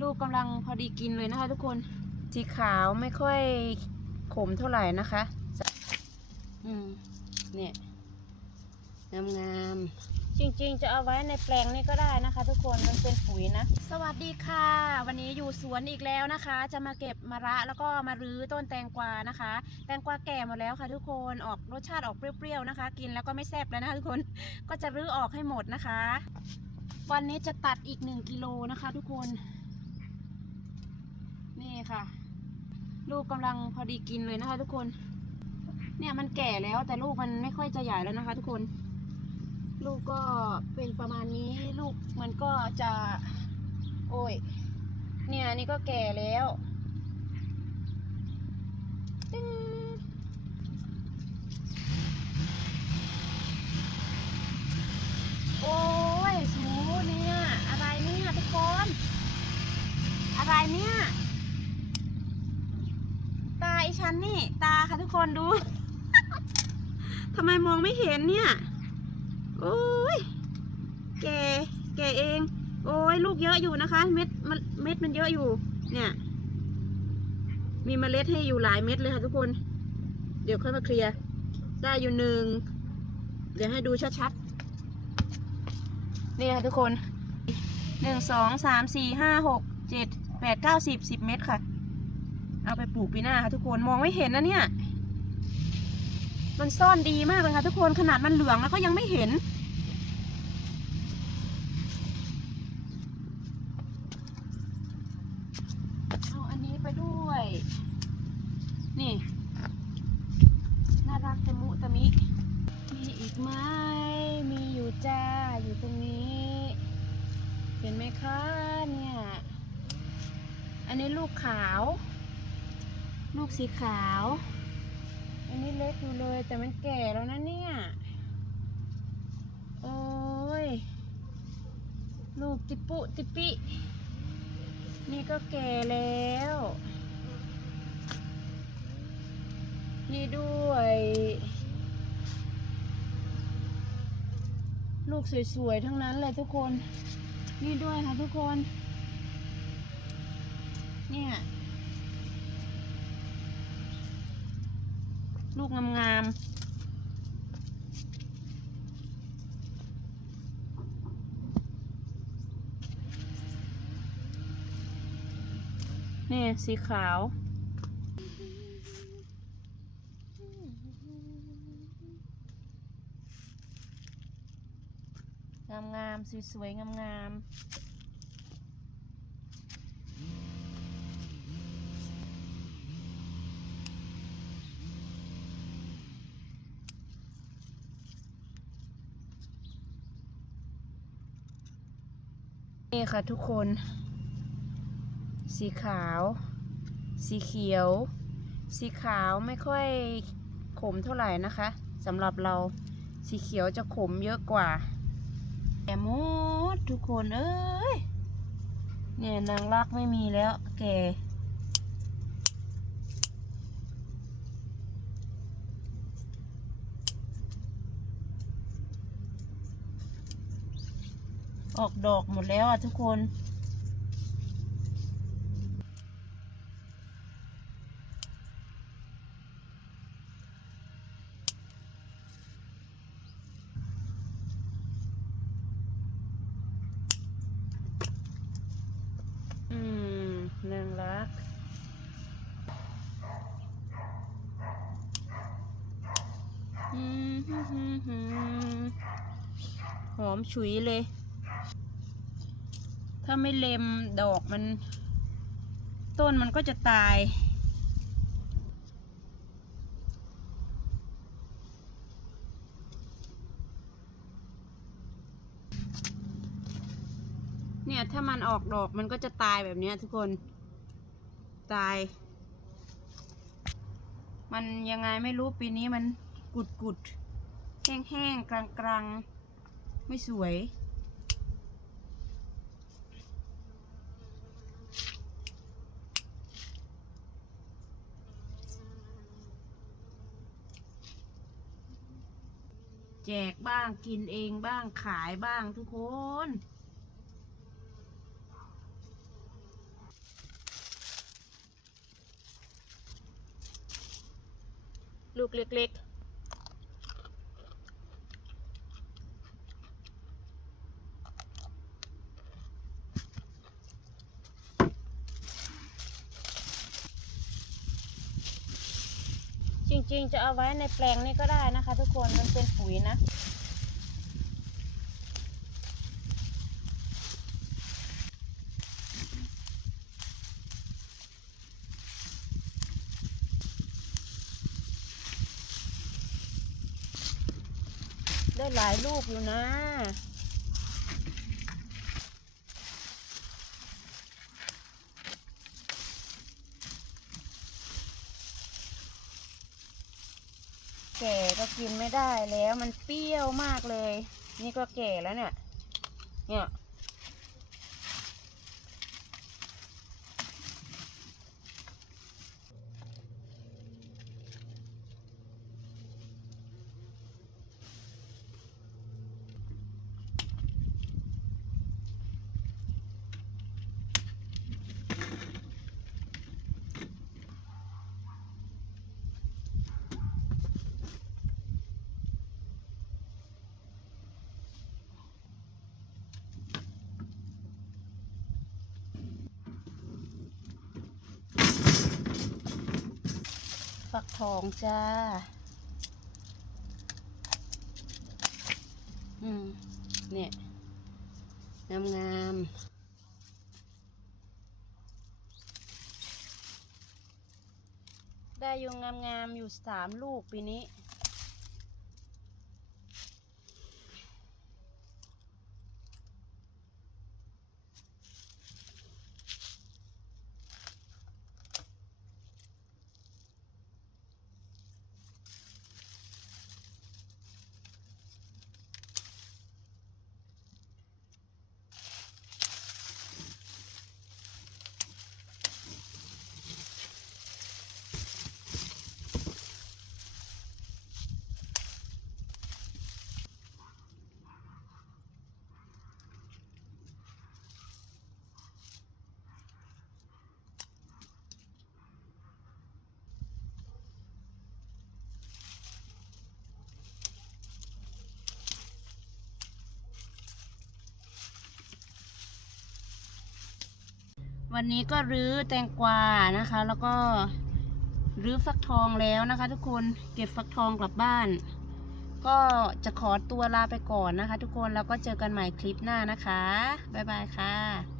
ลูกกำลังพอดีกินเลยนะคะ ทุกคนสีขาวไม่ค่อยขมเท่าไหร่นะคะ อืมเนี่ยงามงามๆจริงๆ จะเอาไว้ในแปลงนี่ก็ได้นะคะ ทุกคนมันเป็นปุ๋ยนะ สวัสดีค่ะ วันนี้อยู่สวนอีกแล้วนะคะ จะมาเก็บมะระแล้วก็มารื้อต้นแตงกวานะคะ แตงกวาแก่หมดแล้วค่ะ ทุกคนออกรสชาติออกเปรี้ยวๆนะคะ กินแล้วก็ไม่แซ่บแล้วนะคะทุกคนก็จะรื้อออกให้หมดนะคะ วันนี้จะตัดอีกหนึ่งกิโลนะคะ ทุกคน นี่ค่ะ ลูกกำลังพอดีกินเลยนะคะ ทุกคน เนี่ยมันแก่แล้วแต่ลูกมันไม่ค่อยจะใหญ่แล้วนะคะ ทุกคน ลูกก็เป็นประมาณนี้ลูกมันก็จะ โอ้ย เนี่ยนี่ก็แก่แล้วโอ้ยสูเนี่ย อะไรเนี่ยทุกคน อะไรเนี่ย นนี่ตาค่ะทุกคนดู ทำไมมองไม่เห็นเนี่ย โอ้ยแกแกเอง โอ้ยลูกเยอะอยู่นะคะ เม็ดมันเม็ดมันเยอะอยู่ เนี่ย มีเมล็ดให้อยู่หลายเม็ดเลยค่ะทุกคน เดี๋ยวค่อยมาเคลียร์ ได้อยู่หนึ่ง เดี๋ยวให้ดูชัดๆ นี่ค่ะทุกคนหนึ่งสองสามสี่ห้าหกเจ็ดแปดเก้าสิบสิบเม็ดค่ะ เอาไปปลูกปีหน้าค่ะทุกคนมองไม่เห็นนะเนี่ย มันซ่อนดีมากเลยค่ะทุกคนขนาดมันเหลืองแล้วก็ยังไม่เห็น เอาอันนี้ไปด้วย นี่ น่ารักตะมุตะมิ มีอีกไหมมีอยู่จ้าอยู่ตรงนี้ เห็นไหมคะเนี่ย อันนี้ลูกขาว ลูกสีขาว อันนี้เล็กอยู่เลย แต่มันแก่แล้วนะเนี่ย โอ้ย ลูกติปุติปิ นี่ก็แก่แล้ว นี่ด้วย ลูกสวยๆ ทั้งนั้นเลยทุกคน นี่ด้วยค่ะทุกคน เนี่ย ลูกงามๆ นี่ สีขาวงามๆสวยๆงามๆ นี่ค่ะทุกคน สีขาว สีเขียว สีขาวไม่ค่อยขมเท่าไหร่นะคะสำหรับเราสีเขียวจะขมเยอะกว่าแกมดทุกคนเอ้ยเนี่ยนางรักไม่มีแล้วแก ออกดอกหมดแล้วอะทุกคนอืมนางรักอืมฮึ่มฮึ่มฮึ่มหอมฉุยเลย ถ้าไม่เล็มดอกมัน ต้นมันก็จะตาย เนี่ยถ้ามันออกดอกมันก็จะตายแบบนี้ทุกคน ตาย มันยังไงไม่รู้ปีนี้มันกุดกุดแห้งแห้งๆกลางกลางๆ ไม่สวย แจกบ้างกินเองบ้างขายบ้างทุกคน ลูกเล็ก ริงๆ จะเอาไว้ในแปลงนี้ก็ได้นะคะ ทุกคนมันเป็นปุ๋ยนะได้หลายลูกอยู่นะ แก่ก็กินไม่ได้แล้วมันเปรี้ยวมากเลย นี่ก็แก่แล้วเนี่ย เนี่ย ฟักทองจ้า อืม เนี่ย งามงามๆได้อยู่งามงามๆอยู่สามลูกปีนี้ วันนี้ก็รื้อแตงกวานะคะ แล้วก็รื้อฟักทองแล้วนะคะ ทุกคนเก็บฟักทองกลับบ้าน ก็จะขอตัวลาไปก่อนนะคะ ทุกคนแล้วก็เจอกันใหม่คลิปหน้านะคะบ๊ายบายค่ะ